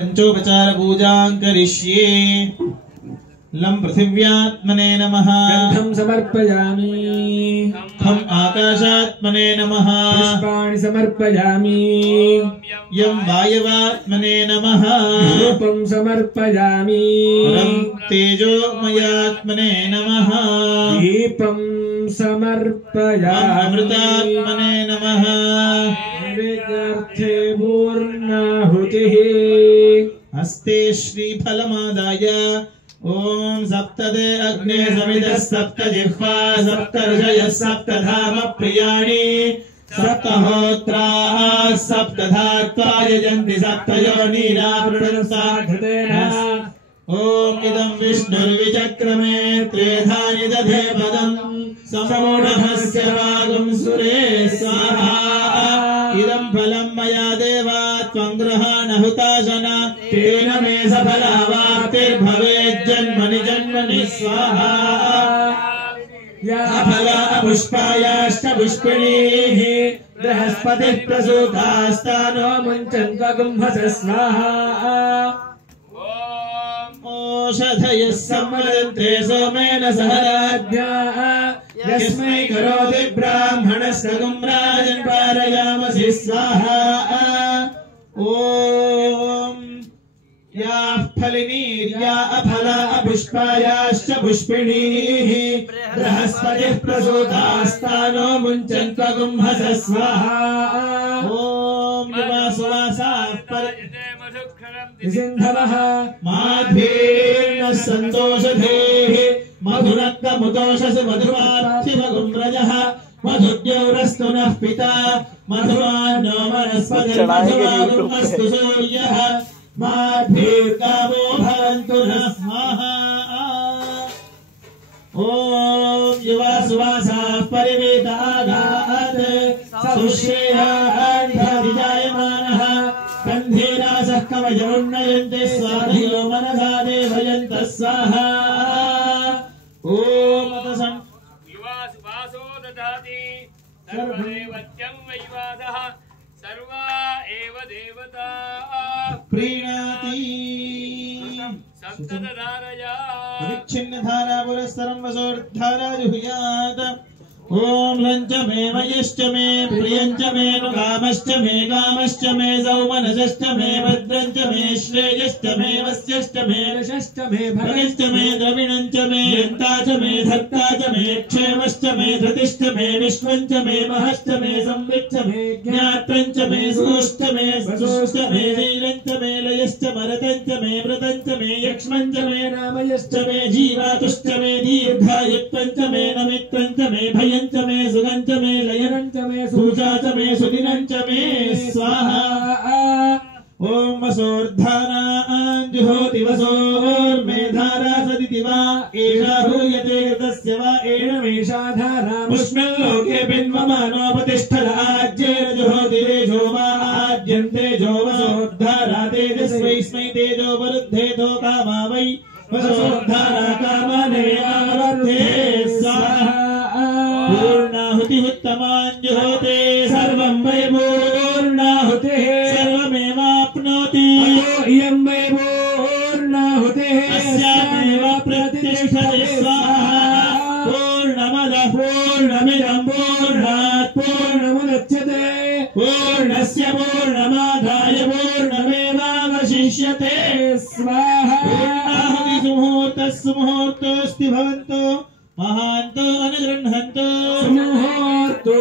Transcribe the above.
पंचोपचार पूजां करिष्ये। लं पृथिव्यात्मने नमः। गन्धं समर्पयामि। खं आकाशात्मने नमः। पुष्पाणि समर्पयामि। यं वायवात्मने नमः। धूपं समर्पयामि। रं तेजोमयात्मने नमः। दीपं समर्पयामि। अमृतात्मने नमः। नैवेद्यार्थे पूर्णाहुतिः। हस्ते श्रीफलमादाय ओम सप्तदे अग्ने समितः सप्त जिह्वा सप्त ऋषयः सप्त धाम प्रियाणि सप्तहोत्राः सप्त धात्वा यजन्ति सप्तयोनिना वृणसाधतेन। ओम इदं विष्णुर्विचक्रमे त्रेधानि दधे पदं समूढमस्य वागं सुरे स्वाहा। इदं फलं मया देवा त्वं गृहाण हुताशना तेन मे सफलावाप्तिर्भवेज्जन्मनि जन्मनि स्वाहा। या फला पुष्पायाश्च पुष्पिणीः बृहस्पतिः प्रसूतास्तानो मुञ्चन्त्वगुम्भस स्वाहा। ओषधयः सम्मदन्ते सोमेन सह राज्ञाः यस्मै करोति ब्राह्मणस्तगुं राजन् पारयामसि स्वाहा। ओम याः फलिनीर्या अफला पुष्पायाश्च पुष्पिणीः बृहस्पतिः प्रसूतास्तानो मुञ्चन्त्वगुम्भस स्वाहा। ओम युवासुवासाः सिन्धवः माध्वीर्न सन्तोषधेः मधुरक्तमुतोषसि मधुमार्थिमगुम्रजः मधुद्यौरस्तु नः पिता मधुमान्नो वनस्पतिर्मधुमागुमस्तु सूर्यः माध्वीर्गावो भवन्तु नः स्वाहा। ओम युवासुवासाः परिवेतागात् सुश्रेयान्धाधिजायमानः कन्धेरासः कवयोन्नयन्ते स्वाधयो मनसा देवयन्तः स्वाहा। ओम युवासुवासो ददाति सर्वदेवत्यं वैवासः सर्वा एव देवता प्रीणाति। सप्तधारया विच्छिन्न धारा पुरस्तरं वसोर्धारा जुहुयात्। ओम लंच मे वयश्च मे प्रियंच मे नुकामश्च मे कामश्च मे सौमनसश्च मे भद्रंच मे श्रेयश्च मे वस्यश्च मे यशश्च मे भगश्च मे द्रविणञ्च मे यन्ता च मे धत्ता च मे क्षेमश्च मे धृतिश्च मे विश्वञ्च मे महश्च मे संविच्च मे ज्ञात्रञ्च मे सुष्ट मे वसुश्च मे शीलञ्च मे लयश्च मरतञ्च मे मृतञ्च मे यक्ष्मञ्च मे नामयश्च मे जीवातुश्च मे दीर्घायुत्वञ्च मे नमित्रञ्च मे भय च मे सुगंच मे लयनंच मे सूचा च मे सुदिनंच मे स्वाहा। ओम वसोर्धारान् जुहोति वसोर्मेधारा सदिति वा एषा हूयते कृतस्य वा एषमेषा धारा मुष्मिल्लोके बिन्वमानोपतिष्ठल आज्येन जुहोति तेजो वा आज्यन्ते जो वसोर्धारा तेजस्वैस्मै तेजो वरुद्धेतो कामा वै वसोर्धारा कामानेयावरुद्धे स्वाहा। पूर्णाहुति उत्तमाञ्जुहोते सर्वं वै पूर्णाहुतिः सर्वमेवाप्नोति इयं वै पूर्णाहुतिः अस्यामेव प्रतिष्ठते स्वाहा। पूर्णमदः पूर्णमिदं पूर्णात् पूर्णमुदच्यते पूर्णस्य पूर्णमादाय पूर्णमेवावशिष्यते स्वाहा। पूर्णाहुति सुमुहूर्तः सुमुहूर्तोऽस्ति भवन्तु महान्तो अनुगृह्णन्तु मुहूर्तो